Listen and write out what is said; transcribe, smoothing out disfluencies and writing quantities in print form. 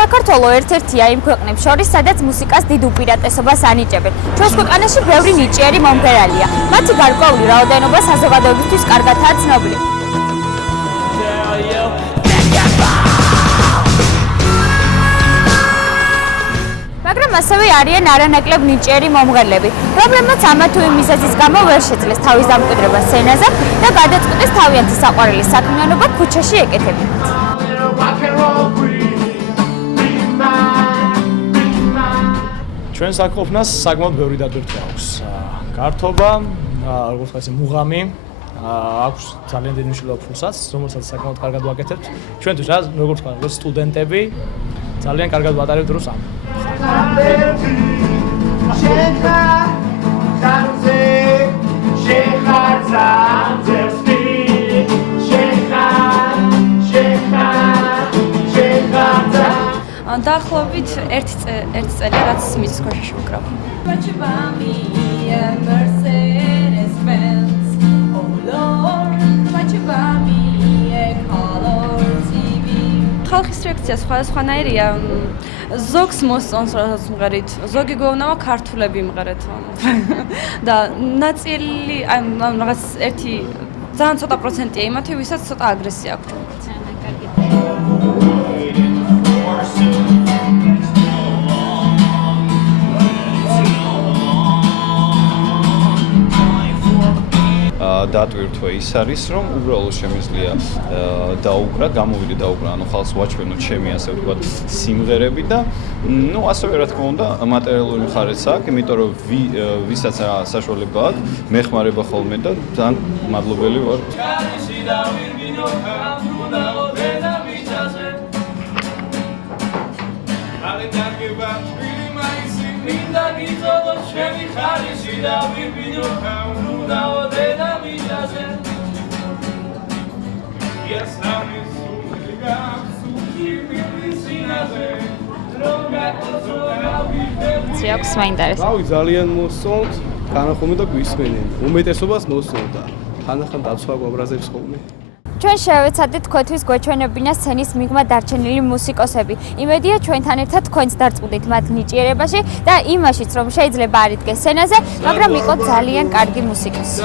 საქართველო ერთ-ერთია იმ ქვეყნებს შორის, სადაც მუსიკას დიდ უპირატესობას ანიჭებენ. ჩვენს ქვეყანაში ბევრი ნიჭიერი მომღერალია. მათი გარკვეული რაოდენობა საზოგადოებისთვის კარგადაა ცნობილი. მაგრამ ასევე არიან არანაკლებ ნიჭიერი მომღერლები, რომლებმაც ამა თუ იმ მიზეზის გამო ვერ შეძლეს თავის დამკვიდრება სცენაზე და გადაწყვიტეს თავიანთი საყვარელი საქმიანობა ქუჩაში ეკეთებინათ. ჩვენ საქმოფნას საკმაოდ ბევრი დადვერთვა აქვს. გართობა, როგორც ვთქვათ, მუღამი, აქვს ძალიან დიდი მნიშვნელობა ფულსაც, რომელსაც საკმაოდ კარგად ვაკეთებთ. ჩვენთვის რა, როგორც ვთქვათ, სტუდენტები ძალიან კარგად ვატარებთ დროს ამ. დაახლოებით ერთი წელი რაც მის ქვეშ ვკრავ. ხალხის რეაქცია სხვადასხვანაირია. ზოგს მოსწონს რასაც მღერით, ზოგი გვეუბნება ქართულები მღერეთ. და ნაწილი რაღაც ერთი ძალიან ცოტა პროცენტია იმათი, ვისაც ცოტა აგრესია აქვს. დატვირთვა ის არის, რომ უბრალოდ შემიძლია დაუკრა, გამოვიდე დაუკრა, ანუ ხალხს ვაჩვენო ჩემი ასე ვთქვათ სიმღერები და ნუ ასევე რა თქმა უნდა მატერიალური მხარეც აქვს, იმიტომ რომ ვისაც საშუალება აქვს, მეხმარება ხოლმე და ძალიან მადლობელი ვარ. აქვს მაინტერესებს. რავი, ძალიან მოსწონთ, თანახმოვანი და გვისმენენ. უმეტესობას მოსწონთ და თანახან დაცვა გვაბრაზებს ხოლმე. ჩვენ შევეცადეთ თქვენთვის გვეჩვენებინა სცენის მიღმა დარჩენილი მუსიკოსები. იმედია ჩვენთან ერთად თქვენც დარწმუნდით მათ ნიჭიერებაში და იმაშიც, რომ შეიძლება არ იდგეს სცენაზე, მაგრამ იყო ძალიან კარგი მუსიკოსი.